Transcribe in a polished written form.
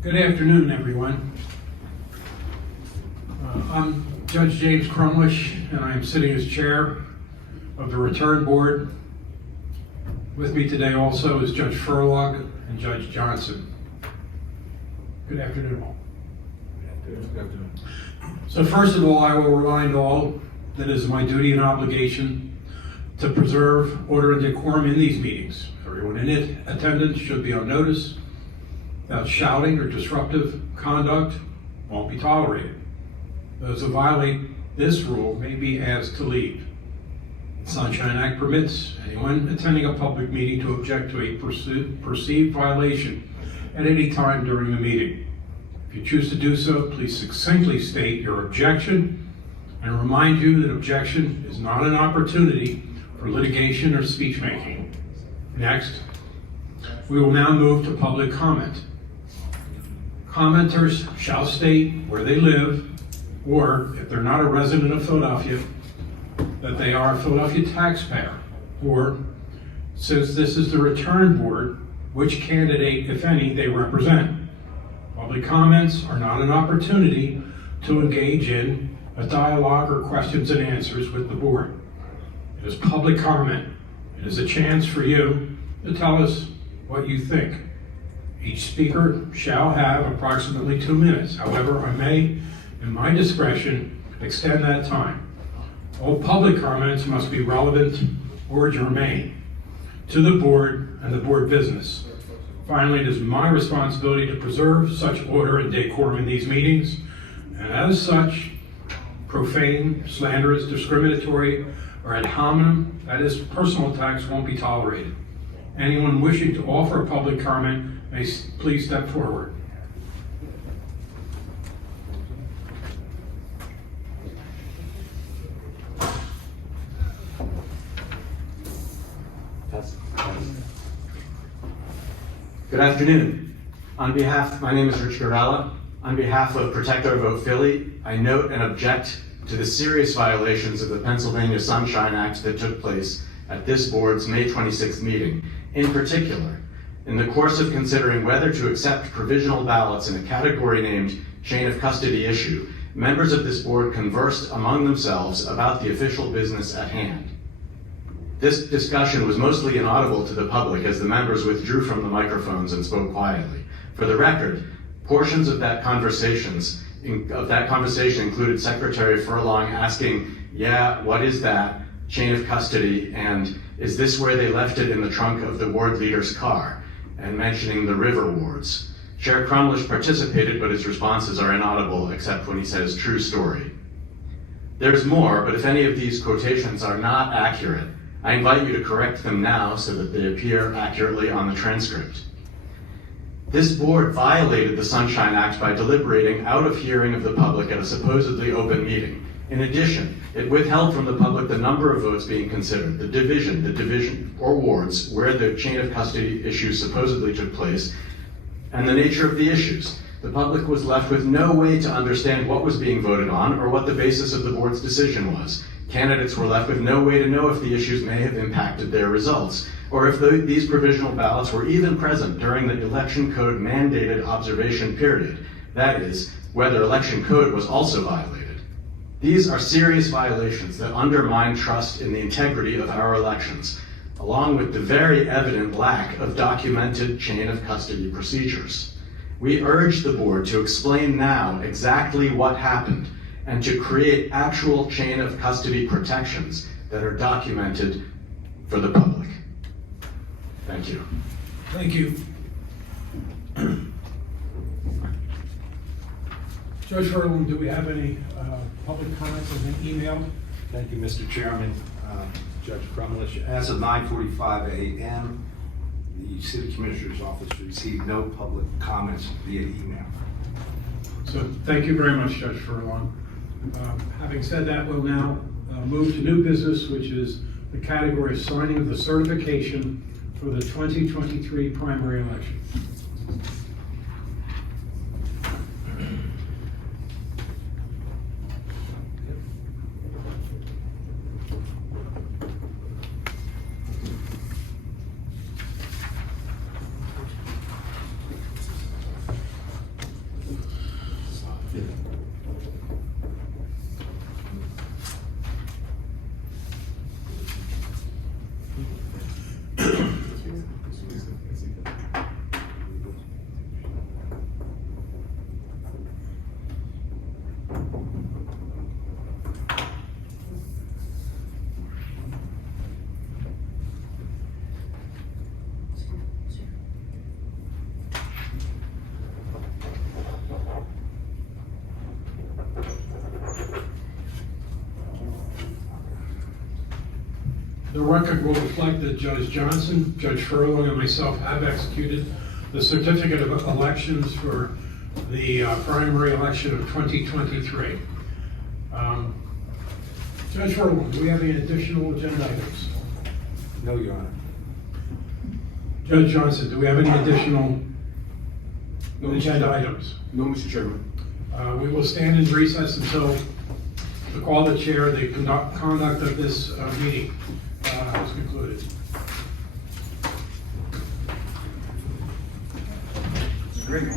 Good afternoon, everyone. I'm Judge James Crumlish, and I am sitting as chair of the Return Board. With me today also is Judge Furlong and Judge Johnson. Good afternoon, all. Good afternoon. So first of all, I will remind all that it is my duty and obligation to preserve order and decorum in these meetings. Everyone in attendance should be on notice. That shouting or disruptive conduct won't be tolerated. Those who violate this rule may be asked to leave. The Sunshine Act permits anyone attending a public meeting to object to a perceived violation at any time during the meeting. If you choose to do so, please succinctly state your objection and remind you that objection is not an opportunity for litigation or speech making. Next, we will now move to public comment. Commenters shall state where they live, or if they're not a resident of Philadelphia, that they are a Philadelphia taxpayer, or since this is the Return Board, which candidate, if any, they represent. Public comments are not an opportunity to engage in a dialogue or questions and answers with the board. It is public comment. It is a chance for you to tell us what you think. Each speaker shall have approximately 2 minutes. However, I may, in my discretion, extend that time. All public comments must be relevant or germane to the board and the board business. Finally, it is my responsibility to preserve such order and decorum in these meetings, and as such, profane, slanderous, discriminatory, or ad hominem, that is, personal attacks, won't be tolerated. Anyone wishing to offer a public comment may please step forward. Good afternoon. My name is Rich Garella. On behalf of Protect Our Vote Philly, I note and object to the serious violations of the Pennsylvania Sunshine Act that took place at this board's May 26th meeting. In particular, in the course of considering whether to accept provisional ballots in a category named chain of custody issue, members of this board conversed among themselves about the official business at hand. This discussion was mostly inaudible to the public as the members withdrew from the microphones and spoke quietly. For the record, portions of that conversation included Secretary Furlong asking, "Yeah, what is that? Chain of custody, and is this where they left it in the trunk of the ward leader's car?" and mentioning the river wards. Chair Crumlish participated, but his responses are inaudible except when he says "true story." There's more, but if any of these quotations are not accurate, I invite you to correct them now so that they appear accurately on the transcript. This board violated the Sunshine Act by deliberating out of hearing of the public at a supposedly open meeting. In addition, it withheld from the public the number of votes being considered, the division or wards where the chain of custody issue supposedly took place, and the nature of the issues. The public was left with no way to understand what was being voted on or what the basis of the board's decision was. Candidates were left with no way to know if the issues may have impacted their results, or if these provisional ballots were even present during the election code mandated observation period. That is, whether election code was also violated. These are serious violations that undermine trust in the integrity of our elections, along with the very evident lack of documented chain of custody procedures. We urge the board to explain now exactly what happened and to create actual chain of custody protections that are documented for the public. Thank you. Thank you. Judge Furlong, do we have any public comments that have been emailed? Thank you, Mr. Chairman. Judge Crumlish. As of 9:45 a.m., the City Commissioner's Office received no public comments via email. So thank you very much, Judge Furlong. Having said that, we'll now move to new business, which is the category of signing of the certification for the 2023 primary election. The record will reflect that Judge Johnson, Judge Furlong, and myself have executed the certificate of elections for the primary election of 2023. Judge Furlong, do we have any additional agenda items? No, Your Honor. Judge Johnson, do we have any additional agenda items? No, Mr. Chairman. We will stand in recess until the call of the chair, the conduct of this meeting is concluded. Great.